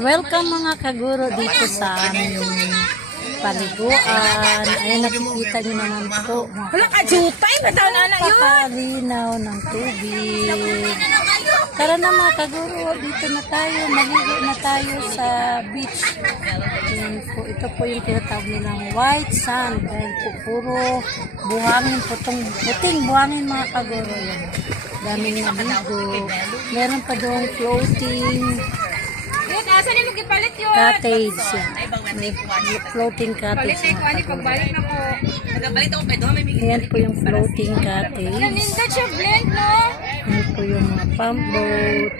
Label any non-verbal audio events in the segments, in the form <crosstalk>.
Welcome mga kaguro dito sa aming paliguan. Ayan nakikita niyo naman po. Wala ka jutay na taon na yun. Pakalinaw ng tubig. Tara na mga kaguro, dito na tayo. Maligo na tayo sa beach. Ayan po, ito po yung tinatawag nilang white sand. Dahil po puro buhangin, putong, puting buhangin mga kaguro. Yan. Daming naligo. Meron pa doon floating Yun, asa ni mo gipalit yun? cottage. yan. May floating cottage Palit na kaguro. pagbalik na ko. Nagabalit ako pa doon, may bigay. Ayan po yung floating cottage. Nanindot siya blend, no? Ayan po yung mga pump boat.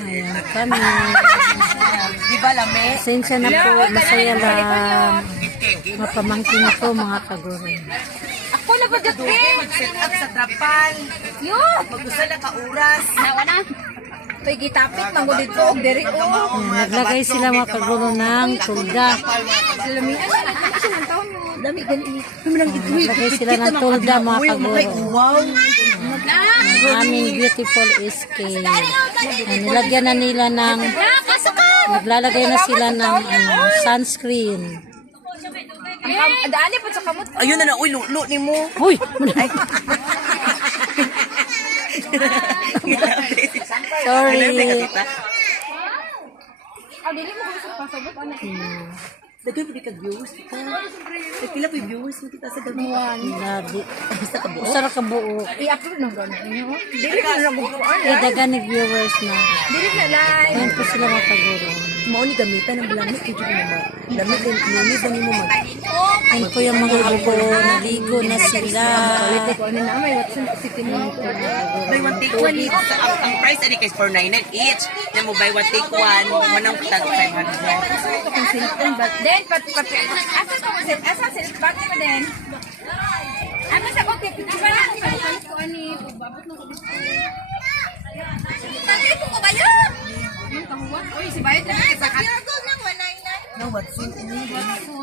Ayan kami. Di ba lame? Pasensya na po, masaya lang. Mapamangkin ko mga kaguro. Ako na ba dati? Mag-set up sa trapan. Yun! Mag-usa na ka-oras. Nawa na. Pay gitapit, mango dito, og diri ko. Ayan, naglagay sila mga kaguro ng tulda. Taon yun? Dami ganito. Naglagay sila ng tulda mga kaguro. Wow. Ang aming beautiful escape. Ayan, nilagyan na nila ng, naglalagay na sila ng ano, sunscreen. Ang sa kamot. Ayun na na, uy, lulo ni mo. Uy! Sorry. Ah, dili mo gusto pa sabot ano. Dagay pa di ka viewers kita. Nagpila pa viewers mo kita sa dami. Grabe. Usa ra ka buo. I-upload ng gano'n niyo. Dili mo na magpuan. Eh, dagan ni viewers na. Dili na live. Ayan po sila mga kaguro. Mao ni gamitan ng lamig kay mo ba. Lamig din ni ba mo mag. Ayan po yung mga apo. Naligo na sila. Ko ano na may Watson City mo. Buy one take one each. Ang, ang price ani kay 499 each. Na mo buy one take one, manang tag 500. Ito kung silton but then pat pat asa ko sil asa sil bat ko din. Ano sa ko kay di ba na ko ani babot na ko dito. Tani ko ko bayan. Uy, si Bayot na kay sakat. No, what's in ini?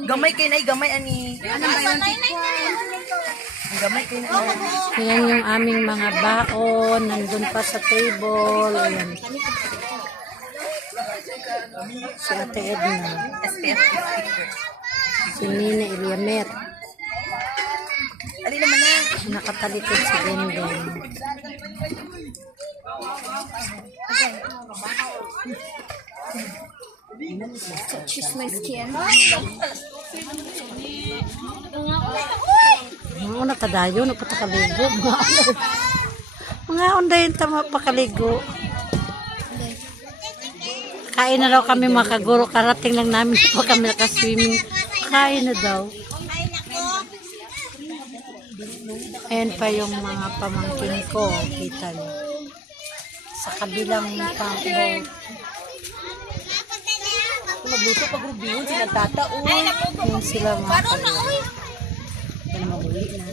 Gamay kay nay gamay ani. Ano ba yun? Gamay kay nay. Ayan yung aming mga baon. Nandun pa sa table. Ayan. Si Ate Edna. SPF 50. Si Nina Iliamet. Ali naman na. Nakatalikod si Denden. She's my skin. Mga una kadayo, nagpatakaligo. Mga. Mga onda yung tama pakaligo. Kain na daw kami mga kaguro. Karating lang namin pa kami nakaswimming. Kain na daw. Ayan pa yung mga pamangkin ko. Kita niyo. Sa kabilang boat. Magluto pag review sila tata. Ayan sila mga kaguro. Ayan mabuli na.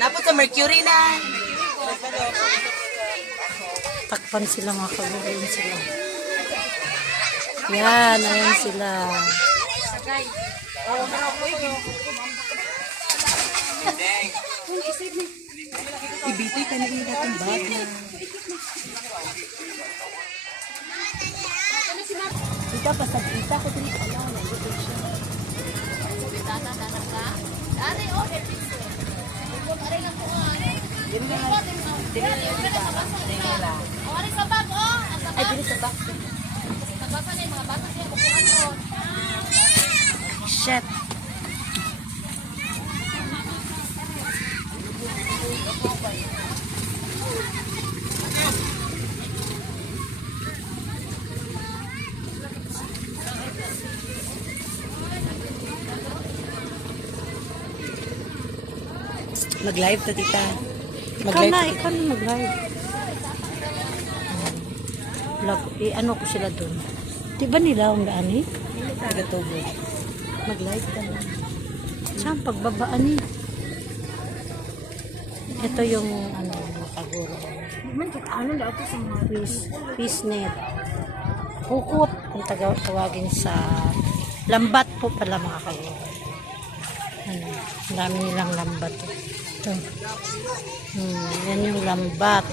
Napot sa Mercury na. Takpan sila mga kaguro. Ayan sila. Yan, ayan sila. Ibitoy ka na yung datang bag na. Ika pa sa ita Ay, dili sa bag. Shit. Mag-live to tita. Ikaw na, ikaw na mag-live. Vlog, eh, ano ko sila doon? Di ba nila ang gaani? Nagatubo. Mag-live ka na. Saan pagbabaan eh? Ito yung ano, kaguro. Ano daw to sa mga Fish, fish net. Hukot, kung tawagin sa lambat po pala mga kaguro. Ano, dami nilang lambat. Ito. Hmm, yan yung lambat.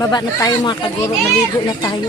Baba na tayo mga kaguro. Maligo na tayo.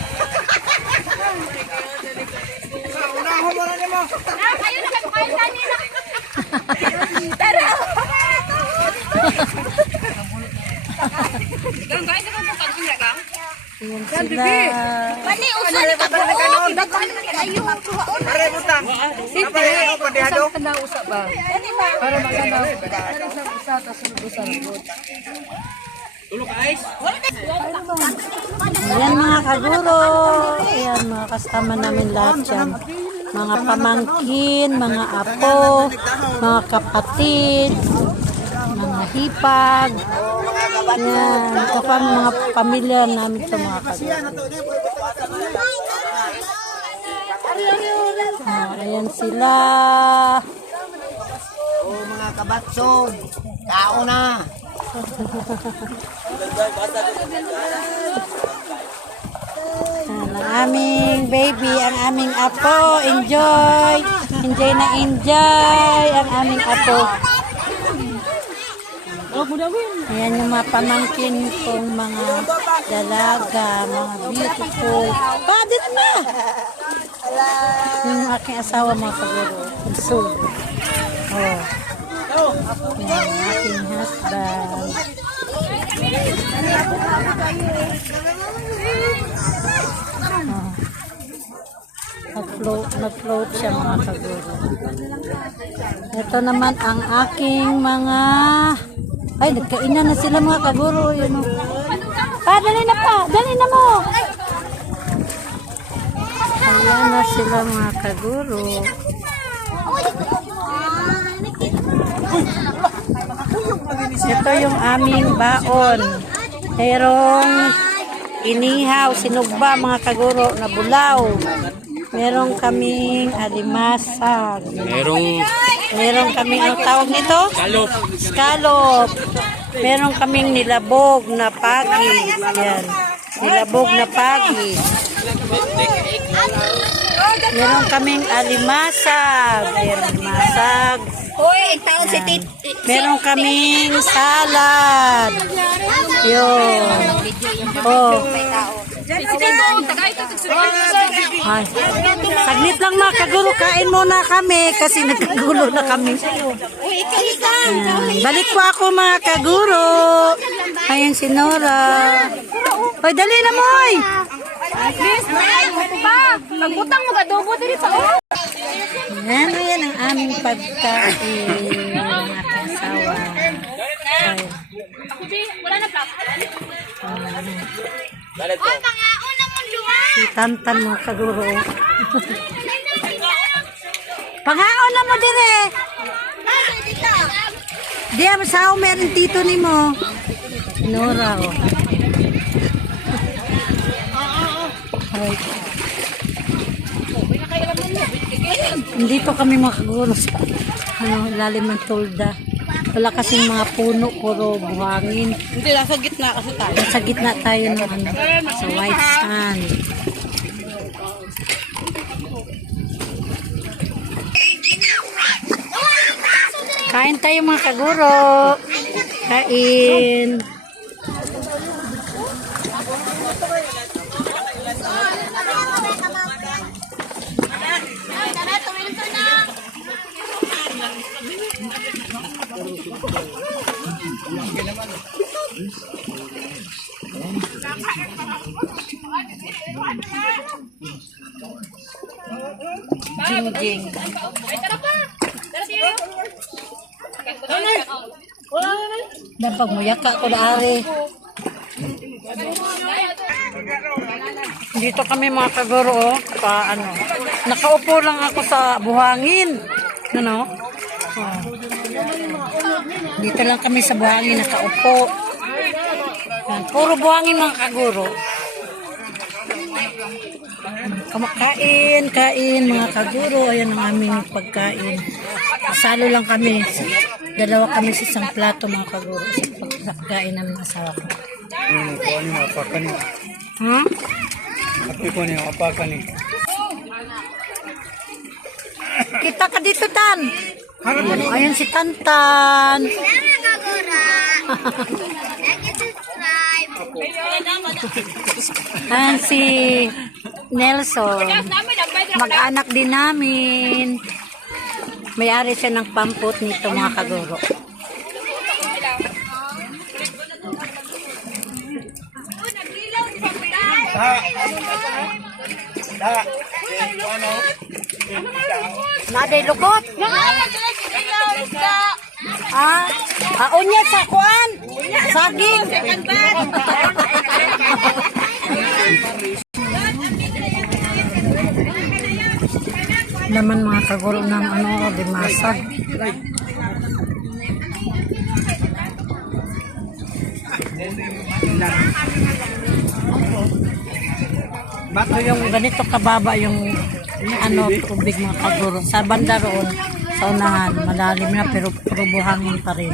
Hoy! Ah, kayo na kayo kayo kanina. Tara. Gang guys, ako po pagkira gang. Ayan sila. Mani usan ka po. Daghan man kayo. Pare butang. Ya ako padihado? Para Ayan mga kaguro. Ayan mga kasama namin lahat yan. Mga pamangkin, mga apo, mga kapatid, mga hipag. Ayan, kapag mga pamilya namin ito mga kaguro. Ah, ayan sila. Oh mga kabatsog. Kao na. <laughs> Aming baby, ang aming apo. Enjoy! Enjoy na enjoy ang aming apo. Ayan yung mga pamangkin kong mga dalaga, mga beautiful. Pa, dito na! Yung aking asawa mga kaguro. So, oh. Yan, aking husband. Oh. Nag-float, nag-float siya mga kaguro. Ito naman ang aking mga... Ay, nagkainan na sila mga kaguro. Yun, oh. Pa, dali na pa! Dali na mo! Ayan na sila mga kaguro. Ito yung aming baon. Merong inihaw, sinugba mga kaguro na bulaw. Merong kaming alimasag. Merong Meron kaming ang tawag nito? kalop. Scallop. Meron kaming nilabog na pagi. Yan. Nilabog na pagi. Meron kaming alimasag. Ayan, alimasag. Hoy, taon si Tit. Meron kaming salad. Yun. Oh. Ay. Saglit lang mga kaguro, kain muna kami kasi nagkagulo na kami. Balik po ako mga kaguro. Ayan si Nora. Hoy, dali na mo. Please, pa. Magbutang mo gadubo diri sa oh. Yan, ayan ang aming pagkain ng aking asawa. Ay. Wala na plak. Si Tantan mo kaguro. Pangaon na mo dire. Di am sao meron tito ni mo. Nora oh. Ay. Dito kami makaguro sa ano, ilalim ng tulda. Wala kasing mga puno, puro buhangin. Hindi, nasa gitna kasi tayo. Sa gitna tayo ng ano, sa white sand. Kain tayo mga kaguro. Kain. Jingjing. Ay, mo yaka ko daari. Dito kami mga kaguro, oh, pa ano. Nakaupo lang ako sa buhangin. Ano? Oh. Dito lang kami sa buhangin nakaupo. Puro buhangin mga kaguro. Kumakain, kain mga kaguro. Ayan ang aming pagkain. Salo lang kami. Dalawa kami sa isang plato mga kaguro. Sa pagkain ng asawa ko. Ano ko ano mapakan ni. Hmm? Api ko ni mapakan ni. Kita ka dito, Tan. Ayan si Tantan. Ayan si Nelson. Mag-anak din namin. May-ari siya ng pamput nito mga kaguro. Da. Naday lukot. Ah, ah unya sa kuan. Saging. Naman mga kaguro ng ano, dimasag. Ito yung ganito kababa yung ano tubig mga kaguro. Sa banda roon, sa unahan, malalim na pero puro buhangin pa rin.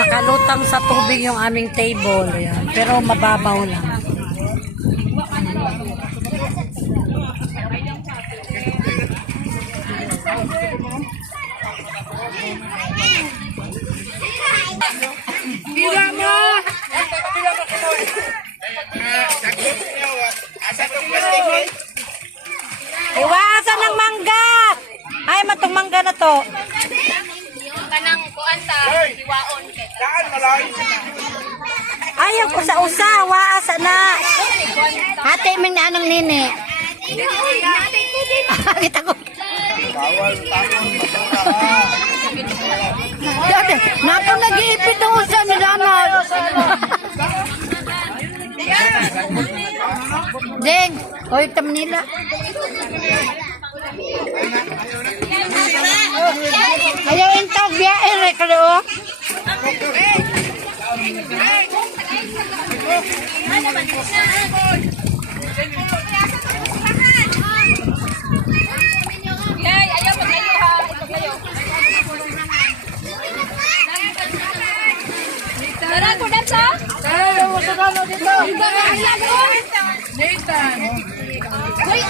Nakalutang sa tubig yung aming table. Yan. Pero mababaw lang. Ko sa usa, waasa na. Na anong nini. <laughs> Kita ko. Dati, nato nag-iipit ang usa ni Ronald. Deng, oy tam nila. Ayaw intag biya kalo. Hey, ayaw maglayo ha. Maglayo. Tara, kudat sa? Nathan. Hoy,